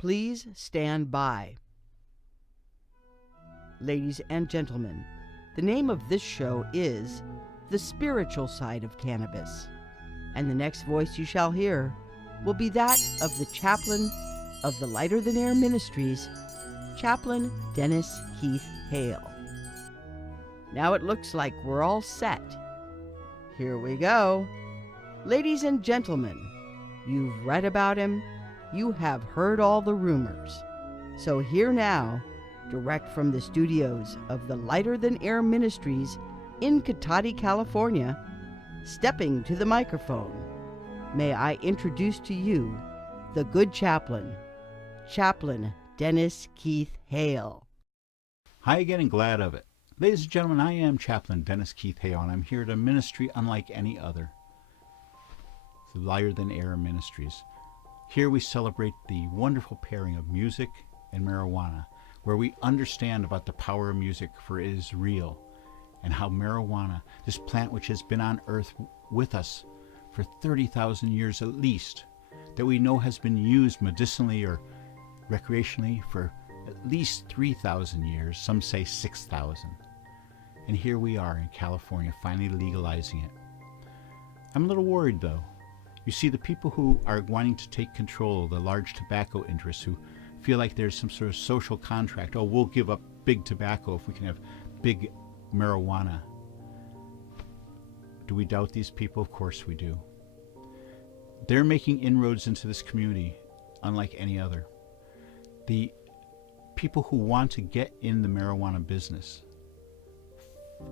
Please stand by. Ladies and gentlemen, the name of this show is The Spiritual Side of Cannabis, and the next voice you shall hear will be that of the chaplain of the Lighter Than Air Ministries, Chaplain Dennis Keith Hale. Now it looks like we're all set. Here we go. Ladies and gentlemen, you've read about him, you have heard all the rumors. So here now, direct from the studios of the Lighter Than Air Ministries in Cotati, California, stepping to the microphone, may I introduce to you the good chaplain, Chaplain Dennis Keith Hale. Hi again, and glad of it. Ladies and gentlemen, I am Chaplain Dennis Keith Hale, and I'm here at a ministry unlike any other, the Lighter Than Air Ministries. Here we celebrate the wonderful pairing of music and marijuana, where we understand about the power of music, for it is real, and how marijuana, this plant which has been on earth with us for 30,000 years at least, that we know has been used medicinally or recreationally for at least 3,000 years, some say 6,000. And here we are in California, finally legalizing it. I'm a little worried though. You see, the people who are wanting to take control, the large tobacco interests who feel like there's some sort of social contract, oh, we'll give up big tobacco if we can have big marijuana. Do we doubt these people? Of course we do. They're making inroads into this community unlike any other. The people who want to get in the marijuana business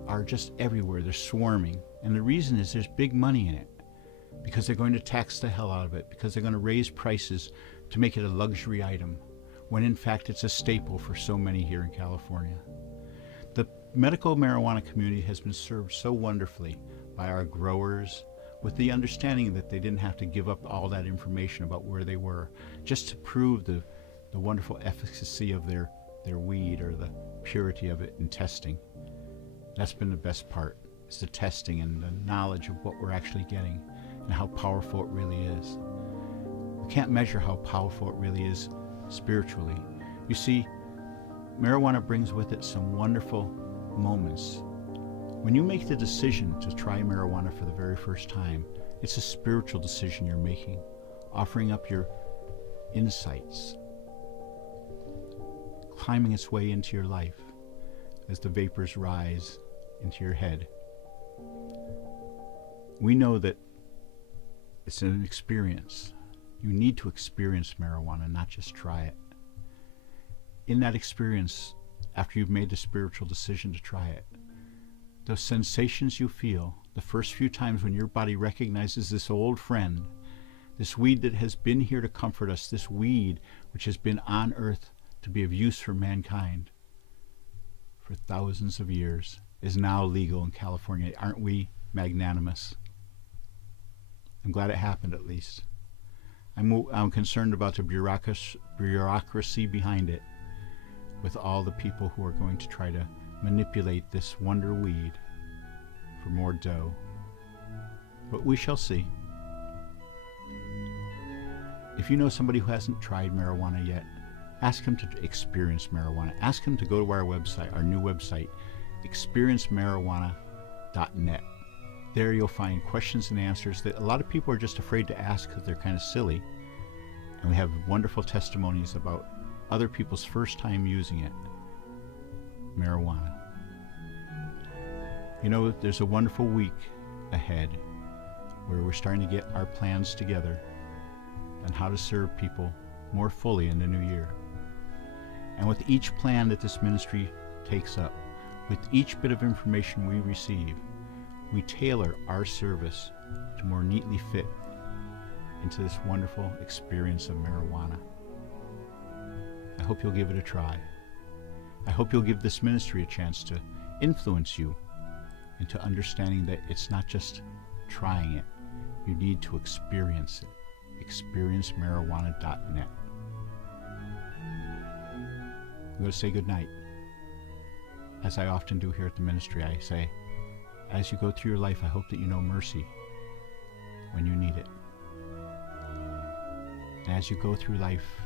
are just everywhere. They're swarming. And the reason is there's big money in it, because they're going to tax the hell out of it, because they're going to raise prices to make it a luxury item, when in fact it's a staple for so many here in California. The medical marijuana community has been served so wonderfully by our growers, with the understanding that they didn't have to give up all that information about where they were, just to prove the wonderful efficacy of their weed, or the purity of it in testing. That's been the best part, is the testing and the knowledge of what we're actually getting and how powerful it really is. We can't measure how powerful it really is spiritually. You see, marijuana brings with it some wonderful moments. When you make the decision to try marijuana for the very first time, it's a spiritual decision you're making, offering up your insights, climbing its way into your life as the vapors rise into your head. We know that it's an experience. You need to experience marijuana, not just try it. In that experience, after you've made the spiritual decision to try it, those sensations you feel the first few times when your body recognizes this old friend, this weed that has been here to comfort us, this weed which has been on earth to be of use for mankind for thousands of years, is now legal in California. Aren't we magnanimous? I'm glad it happened, at least. I'm concerned about the bureaucracy behind it, with all the people who are going to try to manipulate this wonder weed for more dough. But we shall see. If you know somebody who hasn't tried marijuana yet, ask him to experience marijuana. Ask him to go to our website, our new website, experiencemarijuana.net. There you'll find questions and answers that a lot of people are just afraid to ask because they're kind of silly. And we have wonderful testimonies about other people's first time using it. Marijuana. You know, there's a wonderful week ahead where we're starting to get our plans together on how to serve people more fully in the new year. And with each plan that this ministry takes up, with each bit of information we receive, we tailor our service to more neatly fit into this wonderful experience of marijuana. I hope you'll give it a try. I hope you'll give this ministry a chance to influence you into understanding that it's not just trying it, you need to experience it. Experiencemarijuana.net. I'm going to say good night. As I often do here at the ministry, I say, as you go through your life, I hope that you know mercy when you need it. And as you go through life,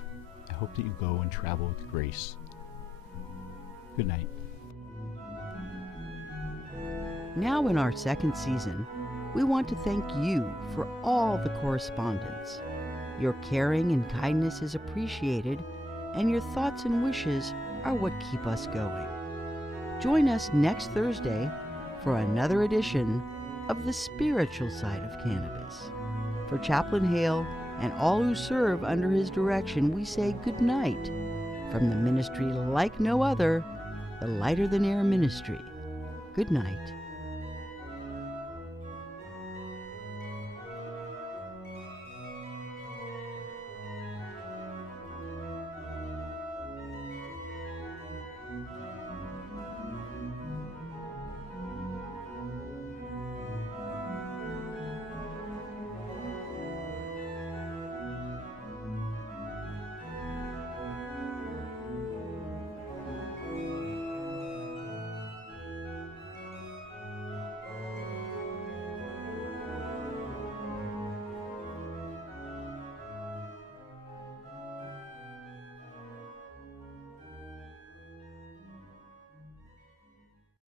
I hope that you go and travel with grace. Good night. Now in our second season, we want to thank you for all the correspondence. Your caring and kindness is appreciated, and your thoughts and wishes are what keep us going. Join us next Thursday for another edition of The Spiritual Side of Cannabis. For Chaplain Hale and all who serve under his direction, we say good night from the ministry like no other, the Lighter Than Air Ministry. Good night.